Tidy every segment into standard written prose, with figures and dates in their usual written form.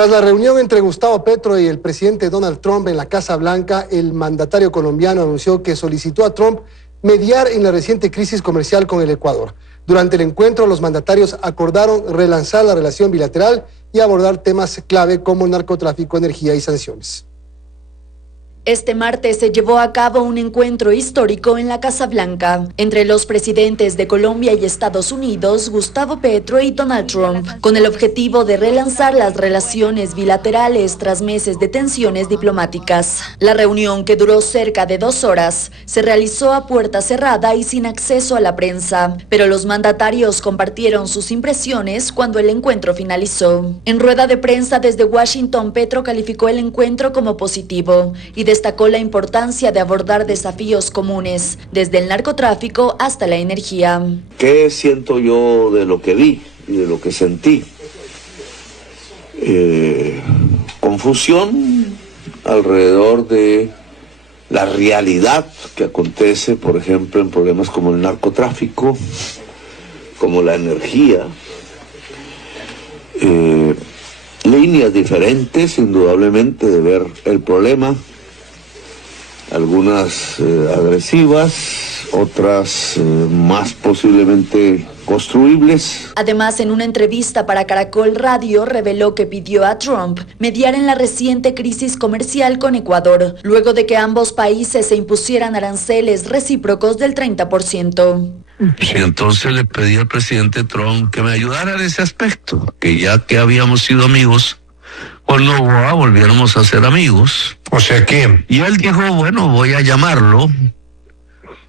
Tras la reunión entre Gustavo Petro y el presidente Donald Trump en la Casa Blanca, el mandatario colombiano anunció que solicitó a Trump mediar en la reciente crisis comercial con el Ecuador. Durante el encuentro, los mandatarios acordaron relanzar la relación bilateral y abordar temas clave como narcotráfico, energía y sanciones. Este martes se llevó a cabo un encuentro histórico en la Casa Blanca entre los presidentes de Colombia y Estados Unidos, Gustavo Petro y Donald Trump, con el objetivo de relanzar las relaciones bilaterales tras meses de tensiones diplomáticas. La reunión, que duró cerca de 2 horas, se realizó a puerta cerrada y sin acceso a la prensa, pero los mandatarios compartieron sus impresiones cuando el encuentro finalizó. En rueda de prensa desde Washington, Petro calificó el encuentro como positivo y destacó la importancia de abordar desafíos comunes, desde el narcotráfico hasta la energía. ¿Qué siento yo de lo que vi y de lo que sentí? Confusión alrededor de la realidad que acontece, por ejemplo, en problemas como el narcotráfico, como la energía. Líneas diferentes, indudablemente, de ver el problema. Algunas agresivas, otras más posiblemente construibles. Además, en una entrevista para Caracol Radio, reveló que pidió a Trump mediar en la reciente crisis comercial con Ecuador, luego de que ambos países se impusieran aranceles recíprocos del 30%. Sí, entonces le pedí al presidente Trump que me ayudara en ese aspecto, que ya que habíamos sido amigos, con Noboa volviéramos a ser amigos. O sea que... Y él dijo, bueno, voy a llamarlo.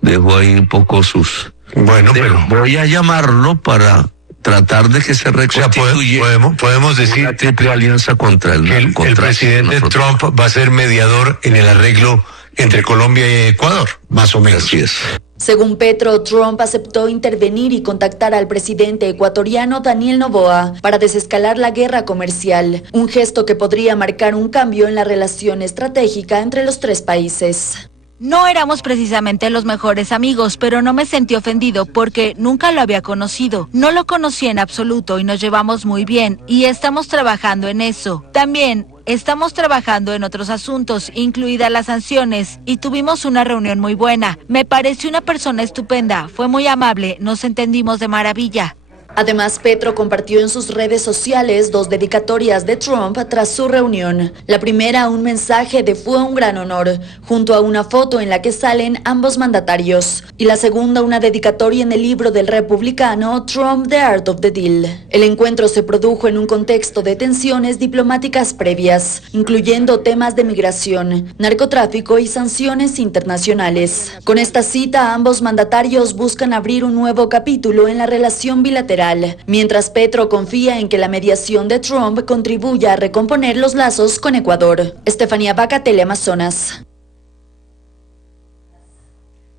Dejó ahí un poco sus... Bueno, pero... Voy a llamarlo para tratar de que se reconstituya. O sea, podemos decir... Una triple alianza contra el narcotráfico. El presidente Trump va a ser mediador en el arreglo entre Colombia y Ecuador, más o menos. Así es. Según Petro, Trump aceptó intervenir y contactar al presidente ecuatoriano Daniel Noboa para desescalar la guerra comercial, un gesto que podría marcar un cambio en la relación estratégica entre los 3 países. No éramos precisamente los mejores amigos, pero no me sentí ofendido porque nunca lo había conocido. No lo conocí en absoluto y nos llevamos muy bien y estamos trabajando en eso. También estamos trabajando en otros asuntos, incluidas las sanciones, y tuvimos una reunión muy buena. Me pareció una persona estupenda, fue muy amable, nos entendimos de maravilla. Además, Petro compartió en sus redes sociales 2 dedicatorias de Trump tras su reunión. La primera, un mensaje de "fue un gran honor", junto a una foto en la que salen ambos mandatarios. Y la segunda, una dedicatoria en el libro del republicano Trump, The Art of the Deal. El encuentro se produjo en un contexto de tensiones diplomáticas previas, incluyendo temas de migración, narcotráfico y sanciones internacionales. Con esta cita, ambos mandatarios buscan abrir un nuevo capítulo en la relación bilateral, mientras Petro confía en que la mediación de Trump contribuya a recomponer los lazos con Ecuador. Estefanía Vaca, Teleamazonas.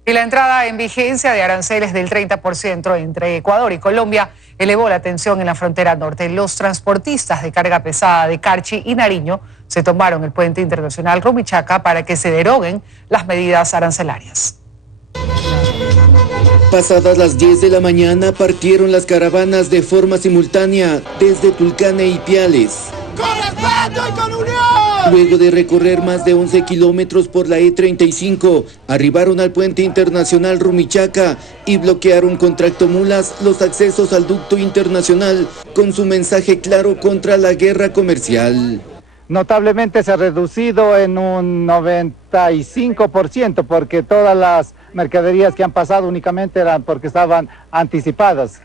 Y la entrada en vigencia de aranceles del 30% entre Ecuador y Colombia elevó la tensión en la frontera norte. Los transportistas de carga pesada de Carchi y Nariño se tomaron el puente internacional Rumichaca para que se deroguen las medidas arancelarias. Pasadas las 10 de la mañana partieron las caravanas de forma simultánea desde Tulcán y Ipiales. ¡Con respeto y con unión! Luego de recorrer más de 11 kilómetros por la E35, arribaron al puente internacional Rumichaca y bloquearon con tractomulas los accesos al ducto internacional con su mensaje claro contra la guerra comercial. Notablemente se ha reducido en un 95% porque todas las mercaderías que han pasado únicamente eran porque estaban anticipadas.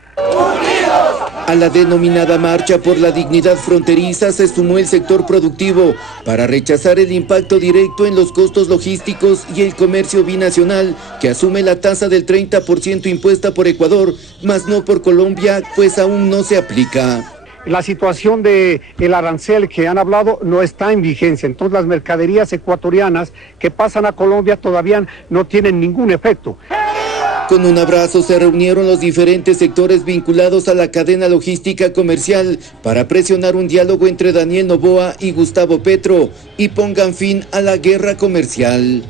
A la denominada Marcha por la Dignidad Fronteriza se sumó el sector productivo para rechazar el impacto directo en los costos logísticos y el comercio binacional que asume la tasa del 30% impuesta por Ecuador, mas no por Colombia, pues aún no se aplica. La situación del arancel que han hablado no está en vigencia, entonces las mercaderías ecuatorianas que pasan a Colombia todavía no tienen ningún efecto. Con un abrazo se reunieron los diferentes sectores vinculados a la cadena logística comercial para presionar un diálogo entre Daniel Noboa y Gustavo Petro y pongan fin a la guerra comercial.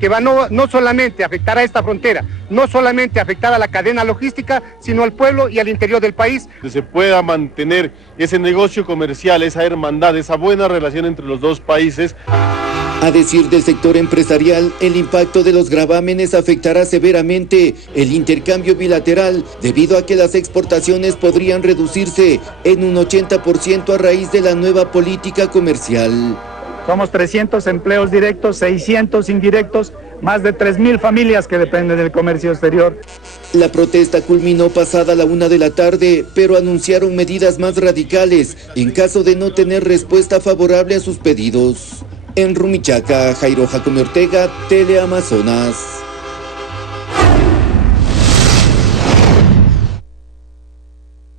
que va no solamente a afectar a esta frontera, no solamente a afectar a la cadena logística, sino al pueblo y al interior del país. Que se pueda mantener ese negocio comercial, esa hermandad, esa buena relación entre los dos países. A decir del sector empresarial, el impacto de los gravámenes afectará severamente el intercambio bilateral, debido a que las exportaciones podrían reducirse en un 80% a raíz de la nueva política comercial. Somos 300 empleos directos, 600 indirectos, más de 3,000 familias que dependen del comercio exterior. La protesta culminó pasada la 1 de la tarde, pero anunciaron medidas más radicales en caso de no tener respuesta favorable a sus pedidos. En Rumichaca, Jairo Jacome Ortega, Teleamazonas.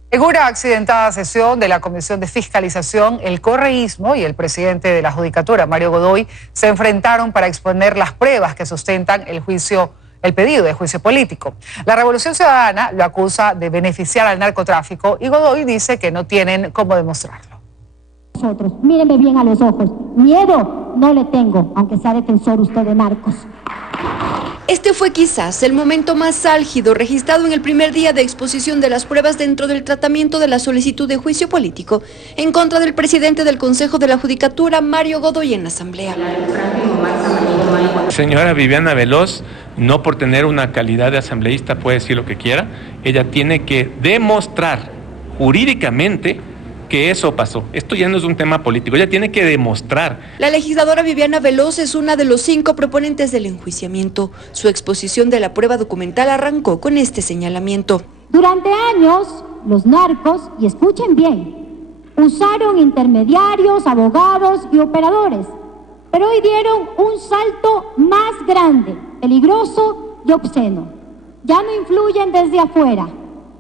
En una accidentada sesión de la Comisión de Fiscalización, el correísmo y el presidente de la Judicatura, Mario Godoy, se enfrentaron para exponer las pruebas que sustentan el pedido de juicio político. La Revolución Ciudadana lo acusa de beneficiar al narcotráfico y Godoy dice que no tienen cómo demostrarlo. Nosotros, mírenme bien a los ojos, miedo no le tengo, aunque sea defensor usted de narcos. Este fue quizás el momento más álgido registrado en el primer día de exposición de las pruebas dentro del tratamiento de la solicitud de juicio político en contra del presidente del Consejo de la Judicatura, Mario Godoy, en la Asamblea. Señora Viviana Veloz, no por tener una calidad de asambleísta puede decir lo que quiera, ella tiene que demostrar jurídicamente que eso pasó. Esto ya no es un tema político, ella tiene que demostrar. La legisladora Viviana Veloz es una de los 5 proponentes del enjuiciamiento. Su exposición de la prueba documental arrancó con este señalamiento. Durante años, los narcos, y escuchen bien, usaron intermediarios, abogados y operadores, pero hoy dieron un salto más grande, peligroso y obsceno. Ya no influyen desde afuera.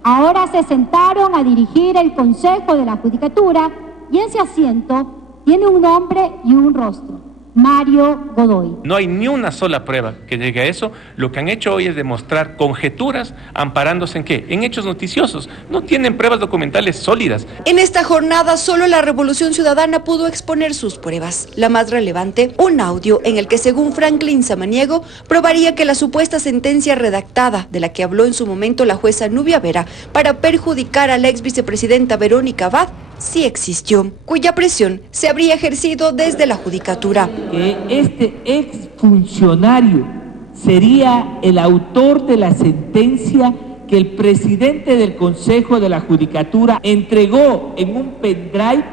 Ahora se sentaron a dirigir el Consejo de la Judicatura y ese asiento tiene un nombre y un rostro: Mario Godoy. No hay ni una sola prueba que llegue a eso. Lo que han hecho hoy es demostrar conjeturas amparándose en ¿qué? En hechos noticiosos. No tienen pruebas documentales sólidas. En esta jornada solo la Revolución Ciudadana pudo exponer sus pruebas. La más relevante, un audio en el que, según Franklin Samaniego, probaría que la supuesta sentencia redactada, de la que habló en su momento la jueza Nubia Vera, para perjudicar a la ex vicepresidenta Verónica Abad, sí existió, cuya presión se habría ejercido desde la Judicatura. Que este exfuncionario sería el autor de la sentencia que el presidente del Consejo de la Judicatura entregó en un pendrive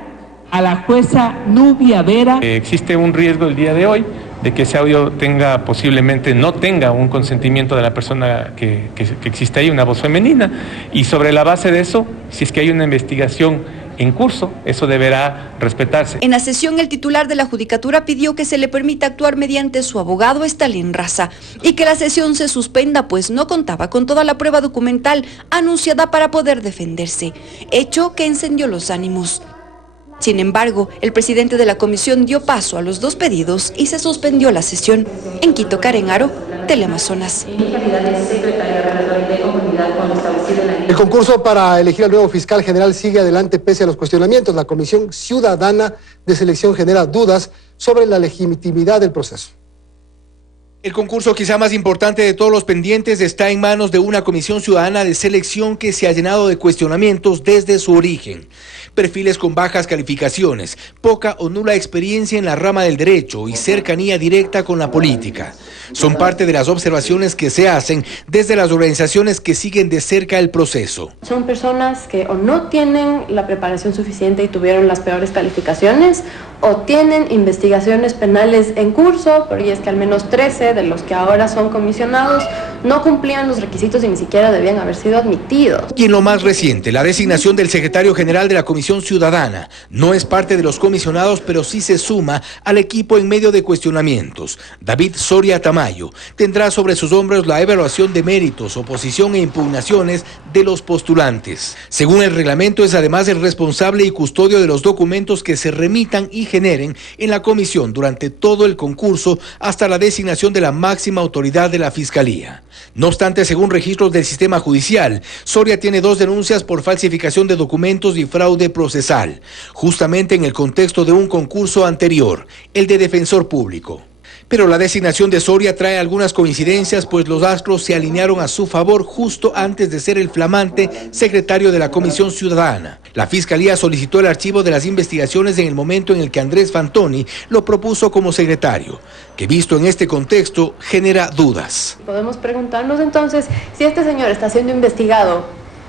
a la jueza Nubia Vera. Existe un riesgo el día de hoy de que ese audio posiblemente no tenga un consentimiento de la persona que existe ahí, una voz femenina, y sobre la base de eso, si es que hay una investigación en curso, eso deberá respetarse. En la sesión, el titular de la Judicatura pidió que se le permita actuar mediante su abogado Stalin Raza y que la sesión se suspenda, pues no contaba con toda la prueba documental anunciada para poder defenderse, hecho que encendió los ánimos. Sin embargo, el presidente de la comisión dio paso a los 2 pedidos y se suspendió la sesión. En Quito, Karen Aro, Teleamazonas. El concurso para elegir al nuevo fiscal general sigue adelante pese a los cuestionamientos. La Comisión Ciudadana de Selección genera dudas sobre la legitimidad del proceso. El concurso quizá más importante de todos los pendientes está en manos de una comisión ciudadana de selección que se ha llenado de cuestionamientos desde su origen. Perfiles con bajas calificaciones, poca o nula experiencia en la rama del derecho y cercanía directa con la política. Son parte de las observaciones que se hacen desde las organizaciones que siguen de cerca el proceso. Son personas que o no tienen la preparación suficiente y tuvieron las peores calificaciones, o tienen investigaciones penales en curso, pero es que al menos 13 de los que ahora son comisionados no cumplían los requisitos y ni siquiera debían haber sido admitidos. Y en lo más reciente, la designación del secretario general de la Comisión Ciudadana no es parte de los comisionados, pero sí se suma al equipo en medio de cuestionamientos. David Soria Tamayo tendrá sobre sus hombros la evaluación de méritos, oposición e impugnaciones de los postulantes. Según el reglamento, es además el responsable y custodio de los documentos que se remitan y generen en la comisión durante todo el concurso hasta la designación de la máxima autoridad de la Fiscalía. No obstante, según registros del sistema judicial, Soria tiene 2 denuncias por falsificación de documentos y fraude procesal, justamente en el contexto de un concurso anterior, el de defensor público. Pero la designación de Soria trae algunas coincidencias, pues los astros se alinearon a su favor justo antes de ser el flamante secretario de la Comisión Ciudadana. La Fiscalía solicitó el archivo de las investigaciones en el momento en el que Andrés Fantoni lo propuso como secretario, que visto en este contexto genera dudas. Podemos preguntarnos entonces, si este señor está siendo investigado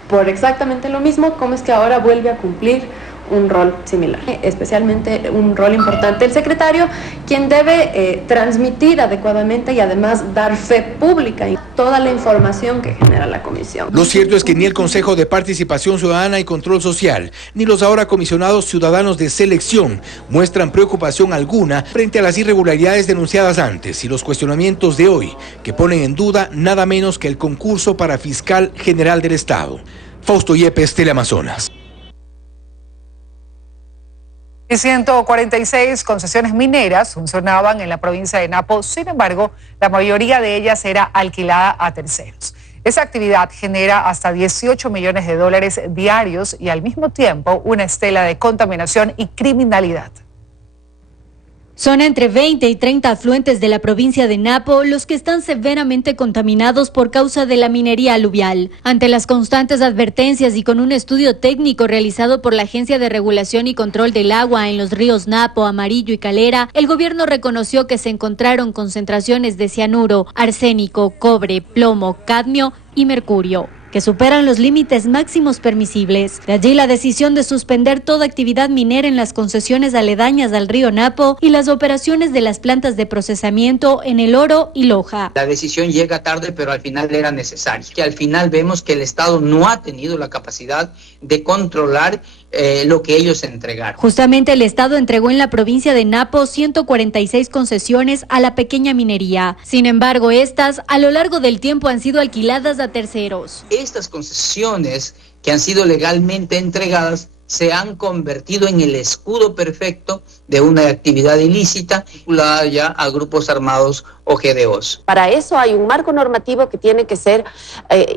por exactamente lo mismo, ¿cómo es que ahora vuelve a cumplir un rol similar? Especialmente un rol importante el secretario, quien debe transmitir adecuadamente y además dar fe pública y toda la información que genera la comisión. Lo cierto es que ni el Consejo de Participación Ciudadana y Control Social, ni los ahora comisionados ciudadanos de selección muestran preocupación alguna frente a las irregularidades denunciadas antes y los cuestionamientos de hoy, que ponen en duda nada menos que el concurso para fiscal general del Estado. Fausto Yepes, Teleamazonas. Y 146 concesiones mineras funcionaban en la provincia de Napo, sin embargo, la mayoría de ellas era alquilada a terceros. Esa actividad genera hasta 18 millones de dólares diarios y al mismo tiempo una estela de contaminación y criminalidad. Son entre 20 y 30 afluentes de la provincia de Napo los que están severamente contaminados por causa de la minería aluvial. Ante las constantes advertencias y con un estudio técnico realizado por la Agencia de Regulación y Control del Agua en los ríos Napo, Amarillo y Calera, el gobierno reconoció que se encontraron concentraciones de cianuro, arsénico, cobre, plomo, cadmio y mercurio, que superan los límites máximos permisibles. De allí la decisión de suspender toda actividad minera en las concesiones aledañas al río Napo y las operaciones de las plantas de procesamiento en El Oro y Loja. La decisión llega tarde, pero al final era necesaria. Que al final vemos que el Estado no ha tenido la capacidad de controlar lo que ellos entregaron. Justamente el Estado entregó en la provincia de Napo 146 concesiones a la pequeña minería. Sin embargo, estas a lo largo del tiempo han sido alquiladas a terceros. Estas concesiones que han sido legalmente entregadas se han convertido en el escudo perfecto de una actividad ilícita vinculada ya a grupos armados o GDOs. Para eso hay un marco normativo que tiene que ser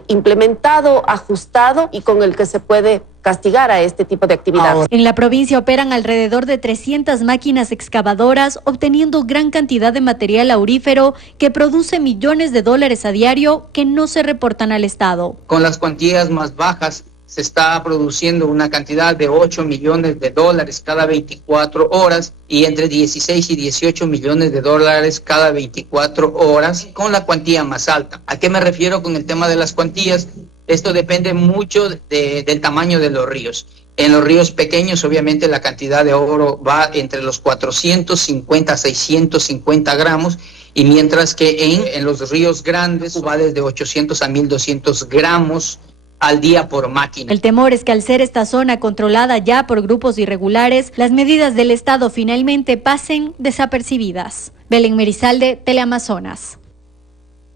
implementado, ajustado y con el que se puede castigar a este tipo de actividades. En la provincia operan alrededor de 300 máquinas excavadoras, obteniendo gran cantidad de material aurífero que produce millones de dólares a diario que no se reportan al Estado. Con las cuantías más bajas se está produciendo una cantidad de 8 millones de dólares cada 24 horas y entre 16 y 18 millones de dólares cada 24 horas con la cuantía más alta. ¿A qué me refiero con el tema de las cuantías? Esto depende mucho del tamaño de los ríos. En los ríos pequeños, obviamente, la cantidad de oro va entre los 450 a 650 gramos, y mientras que en los ríos grandes va desde 800 a 1200 gramos al día por máquina. El temor es que al ser esta zona controlada ya por grupos irregulares, las medidas del Estado finalmente pasen desapercibidas. Belén Merizalde, Teleamazonas.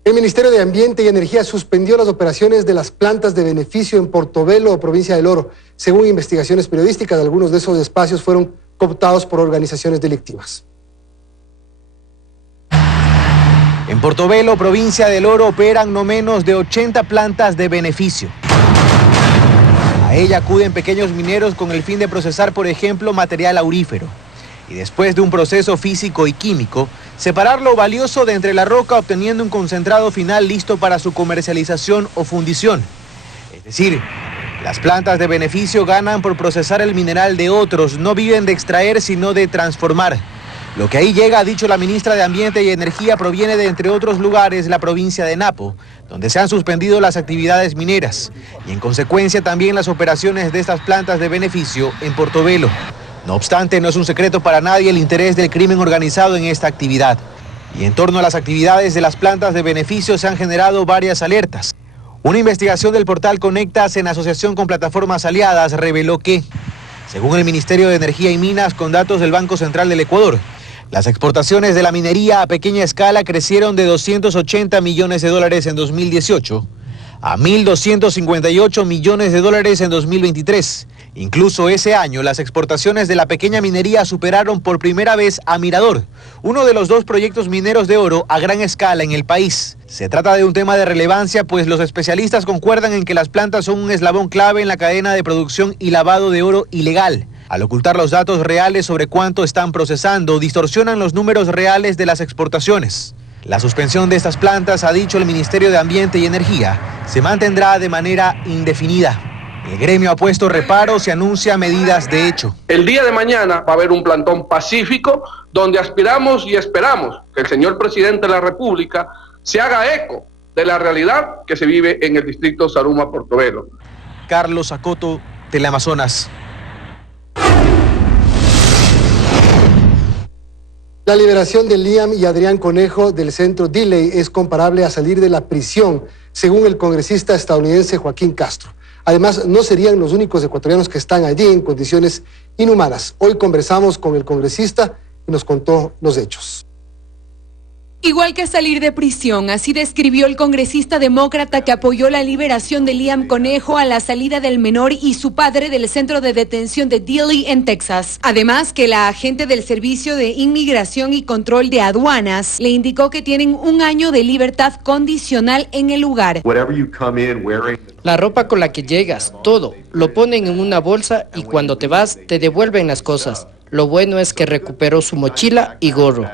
El Ministerio de Ambiente y Energía suspendió las operaciones de las plantas de beneficio en Portobelo, provincia del Oro. Según investigaciones periodísticas, algunos de esos espacios fueron cooptados por organizaciones delictivas. En Portobelo, provincia del Oro, operan no menos de 80 plantas de beneficio. A ella acuden pequeños mineros con el fin de procesar, por ejemplo, material aurífero. Y después de un proceso físico y químico, separar lo valioso de entre la roca, obteniendo un concentrado final listo para su comercialización o fundición. Es decir, las plantas de beneficio ganan por procesar el mineral de otros, no viven de extraer sino de transformar. Lo que ahí llega, ha dicho la ministra de Ambiente y Energía, proviene de, entre otros lugares, la provincia de Napo, donde se han suspendido las actividades mineras y en consecuencia también las operaciones de estas plantas de beneficio en Portobelo. No obstante, no es un secreto para nadie el interés del crimen organizado en esta actividad. Y en torno a las actividades de las plantas de beneficio se han generado varias alertas. Una investigación del portal Conectas en asociación con plataformas aliadas reveló que, según el Ministerio de Energía y Minas, con datos del Banco Central del Ecuador, las exportaciones de la minería a pequeña escala crecieron de 280 millones de dólares en 2018 a 1.258 millones de dólares en 2023. Incluso ese año, las exportaciones de la pequeña minería superaron por primera vez a Mirador, uno de los 2 proyectos mineros de oro a gran escala en el país. Se trata de un tema de relevancia, pues los especialistas concuerdan en que las plantas son un eslabón clave en la cadena de producción y lavado de oro ilegal, Al ocultar los datos reales sobre cuánto están procesando, distorsionan los números reales de las exportaciones. La suspensión de estas plantas, ha dicho el Ministerio de Ambiente y Energía, se mantendrá de manera indefinida. El gremio ha puesto reparos y anuncia medidas de hecho. El día de mañana va a haber un plantón pacífico donde aspiramos y esperamos que el señor presidente de la República se haga eco de la realidad que se vive en el distrito Zaruma-Portobelo. Carlos Acoto, Teleamazonas. La liberación de Liam y Adrián Conejo del centro Dilley es comparable a salir de la prisión, según el congresista estadounidense Joaquín Castro. Además, no serían los únicos ecuatorianos que están allí en condiciones inhumanas. Hoy conversamos con el congresista y nos contó los hechos. Igual que salir de prisión, así describió el congresista demócrata que apoyó la liberación de Liam Conejo a la salida del menor y su padre del centro de detención de Dilley en Texas. Además, que la agente del Servicio de Inmigración y Control de Aduanas le indicó que tienen 1 año de libertad condicional en el lugar. La ropa con la que llegas, todo, lo ponen en una bolsa y cuando te vas te devuelven las cosas. Lo bueno es que recuperó su mochila y gorro.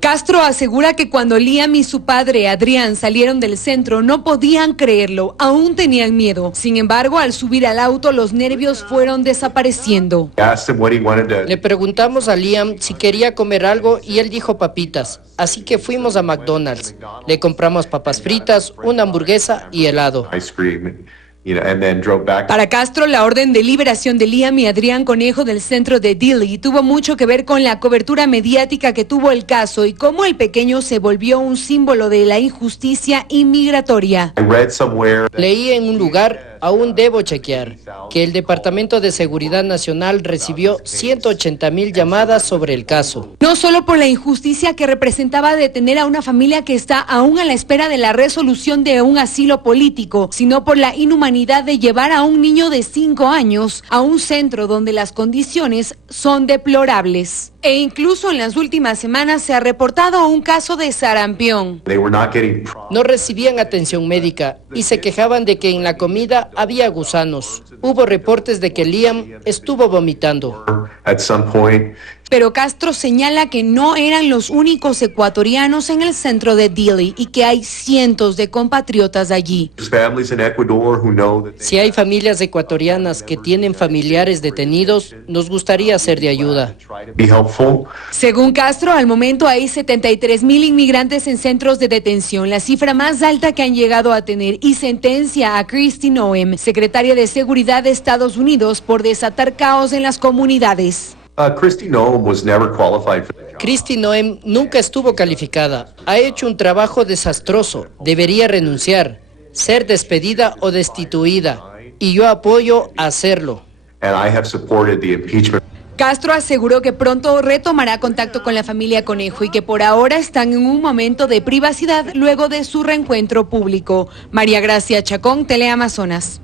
Castro asegura que cuando Liam y su padre Adrián salieron del centro no podían creerlo, aún tenían miedo. Sin embargo, al subir al auto los nervios fueron desapareciendo. Le preguntamos a Liam si quería comer algo y él dijo papitas. Así que fuimos a McDonald's. Le compramos papas fritas, una hamburguesa y helado. Para Castro, la orden de liberación de Liam y Adrián Conejo del centro de Dilley tuvo mucho que ver con la cobertura mediática que tuvo el caso y cómo el pequeño se volvió un símbolo de la injusticia inmigratoria. Leí en un lugar, aún debo chequear, que el Departamento de Seguridad Nacional recibió 180,000 llamadas sobre el caso. No solo por la injusticia que representaba detener a una familia que está aún a la espera de la resolución de un asilo político, sino por la inhumanidad de llevar a un niño de 5 años a un centro donde las condiciones son deplorables. E incluso en las últimas semanas se ha reportado un caso de sarampión. No recibían atención médica y se quejaban de que en la comida había gusanos. Hubo reportes de que Liam estuvo vomitando. Pero Castro señala que no eran los únicos ecuatorianos en el centro de Dilley y que hay cientos de compatriotas allí. Si hay familias ecuatorianas que tienen familiares detenidos, nos gustaría ser de ayuda. Según Castro, al momento hay 73,000 inmigrantes en centros de detención, la cifra más alta que han llegado a tener, y sentencia a Kristi Noem, secretaria de Seguridad de Estados Unidos, por desatar caos en las comunidades. Kristi Noem nunca estuvo calificada. Ha hecho un trabajo desastroso. Debería renunciar, ser despedida o destituida. Y yo apoyo hacerlo. Castro aseguró que pronto retomará contacto con la familia Conejo y que por ahora están en un momento de privacidad luego de su reencuentro público. María Gracia Chacón, Teleamazonas.